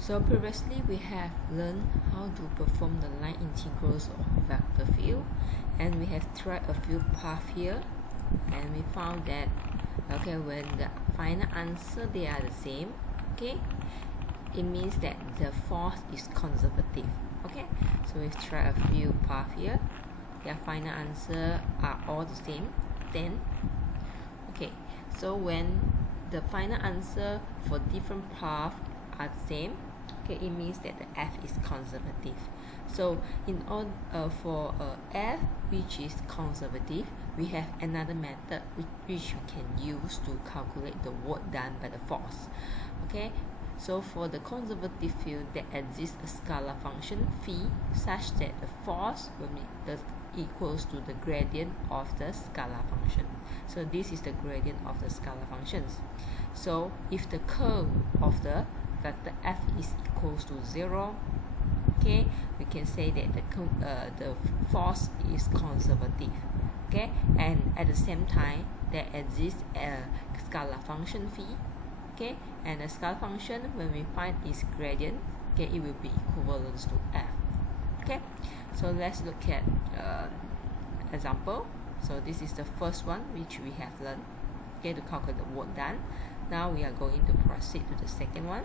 So previously we have learned how to perform the line integrals of vector field, and we have tried a few paths here, and we found that when the final answer they are the same, it means that the force is conservative. So we've tried a few paths here, their final answer are all the same, then so when the final answer for different paths are the same, it means that the f is conservative. So in order for f which is conservative, we have another method which we can use to calculate the work done by the force. So for the conservative field, there exists a scalar function phi such that the force will be equals to the gradient of the scalar function. So this is the gradient of the scalar functions. So if the curl of the vector f is equals to 0, we can say that the force is conservative. And at the same time there exists a scalar function phi, and the scalar function, when we find its gradient, it will be equivalent to f. So let's look at example. So this is the first one which we have learned, to calculate the work done. Now we are going to proceed to the second one.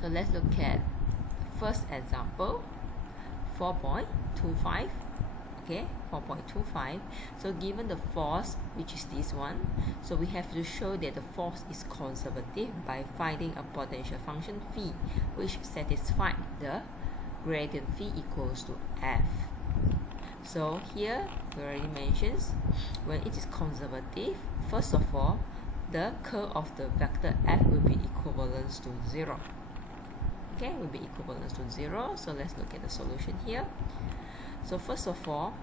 So let's look at first example, 4.25. 4.25. So given the force, which is this one, so we have to show that the force is conservative by finding a potential function phi which satisfies the gradient phi equals to f. So here we already mentioned, when it is conservative, first of all, the curl of the vector f will be equivalent to 0. Will be equivalent to 0. So let's look at the solution here. So first of all,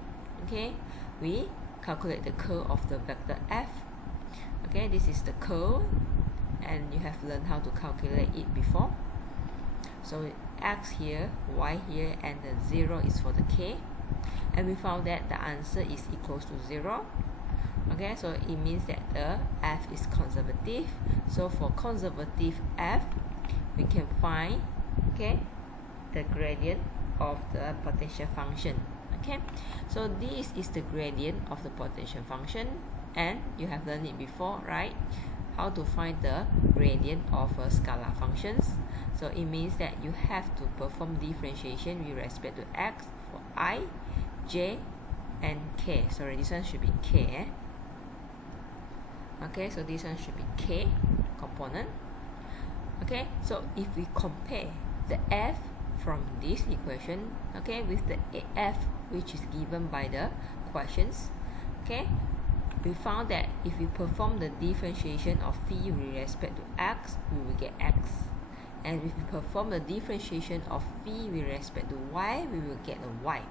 we calculate the curl of the vector f. This is the curl, and you have learned how to calculate it before. So x here, y here, and the 0 is for the k, and we found that the answer is equals to 0. So it means that the f is conservative. So for conservative f, we can find the gradient of the potential function. So this is the gradient of the potential function, and you have learned it before, right? How to find the gradient of a scalar functions. So it means that you have to perform differentiation with respect to x for I, j, and k. Sorry, this one should be k. So this one should be k component. So if we compare the f from this equation, with the f which is given by the questions, we found that if we perform the differentiation of phi with respect to x, we will get x, and if we perform the differentiation of phi with respect to y, we will get a y.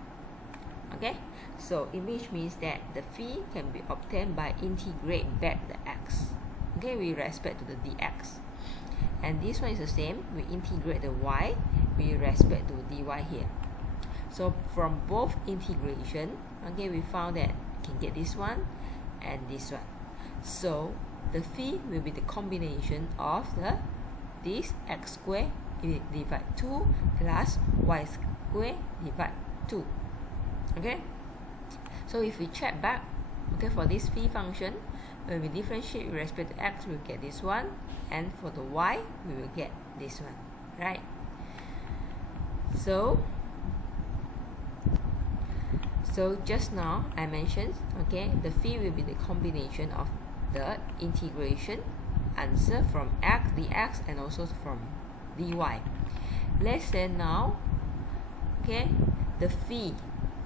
So which means that the phi can be obtained by integrate back the x, with respect to the dx. And this one is the same, we integrate the y with respect to dy here. So from both integration, we found that we can get this one and this one. So the phi will be the combination of this x squared divided 2 plus y squared divided 2. So if we check back, for this phi function, when we differentiate with respect to x, we'll get this one, and for the y, we will get this one, right? So just now I mentioned, the phi will be the combination of the integration answer from x dx and also from dy. Let's say now, the phi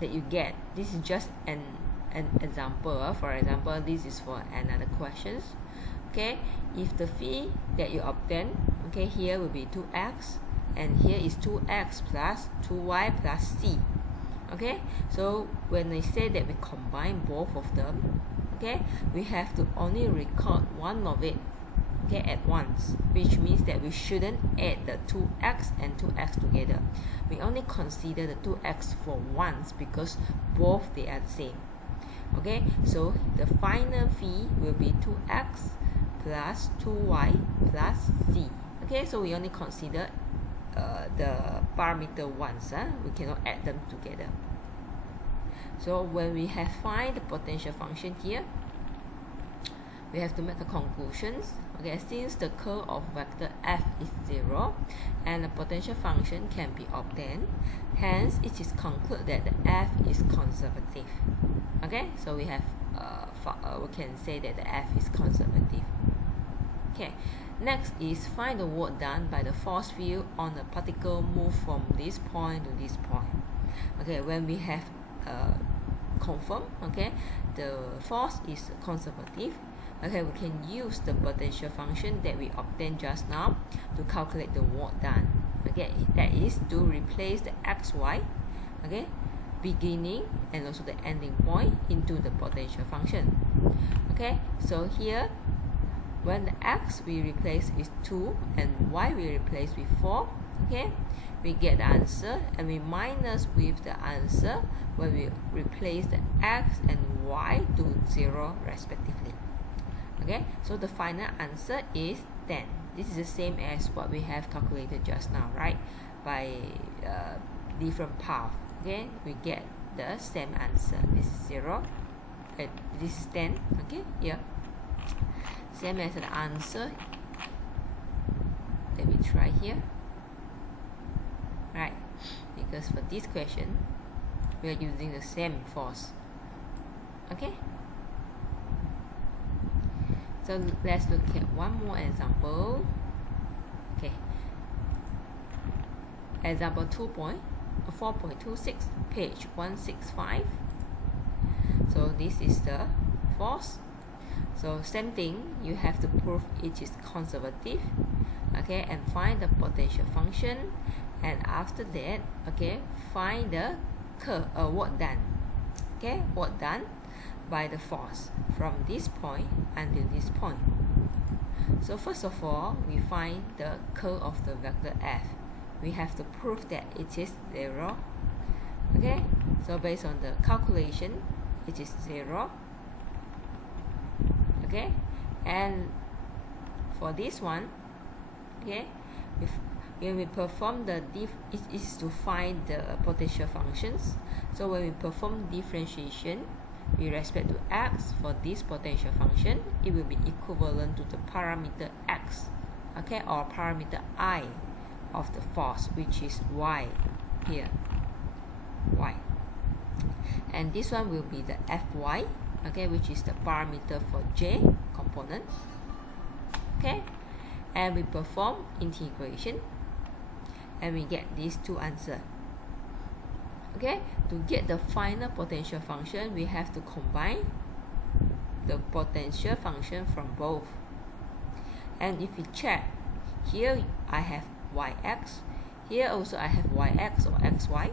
that you get, this is just an example. For example, this is for another questions. If the phi that you obtain, here will be 2x, and here is 2x plus 2y plus c. So when I say that we combine both of them, we have to only record one of it at once, which means that we shouldn't add the 2x and 2x together. We only consider the 2x for once because both they are the same. So the final phi will be 2x plus 2y plus c. So we only consider the parameter once, we cannot add them together. So when we have find the potential function here, we have to make a conclusions. Okay, since the curl of vector f is 0 and the potential function can be obtained, hence it is concluded that the f is conservative. Okay, so we have we can say that the f is conservative. Okay, next is find the work done by the force field on a particle moved from this point to this point. Okay, when we have confirm, okay, the force is conservative, okay, we can use the potential function that we obtained just now to calculate the work done. Okay, that is to replace the xy, okay, beginning and also the ending point into the potential function. Okay, so here when the x we replace with 2 and y we replace with 4, okay, we get the answer, and we minus with the answer when we replace the x and y to 0 respectively. Okay, so the final answer is 10. This is the same as what we have calculated just now, right? By different path, okay, we get the same answer. This is 0 and this is 10. Okay, here same as the answer. Let me try here. Right, because for this question we are using the same force. Okay, so let's look at one more example. Okay, example 4.26, page 165. So this is the force. So same thing, you have to prove it is conservative, okay, and find the potential function, and after that, okay, find the work done, okay, work done by the force from this point until this point. So first of all, we find the curl of the vector f. We have to prove that it is 0. Okay, so based on the calculation, it is 0. Okay, and for this one, okay, when we perform the it is to find the potential functions. So when we perform differentiation with respect to x for this potential function, it will be equivalent to the parameter x, okay, or parameter I of the force, which is y here, y, and this one will be the fy, okay, which is the parameter for j component. Okay, and we perform integration and we get these two answers. Okay, to get the final potential function, we have to combine the potential function from both. And if we check, here I have yx, here also I have yx or xy,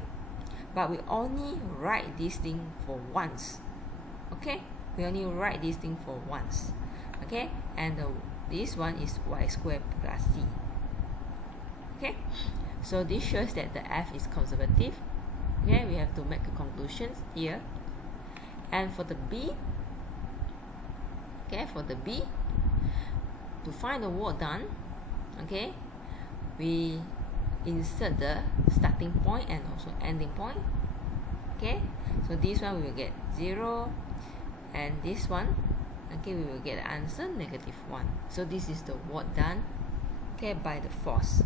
but we only write this thing for once. Okay, we only write this thing for once. Okay, and this one is y squared plus c. Okay, so this shows that the f is conservative. Okay, we have to make a conclusion here. And for the b, okay, for the b, to find the work done, okay, we insert the starting point and also ending point. Okay, so this one we will get 0, and this one, okay, we will get the answer -1. So this is the work done, okay, by the force.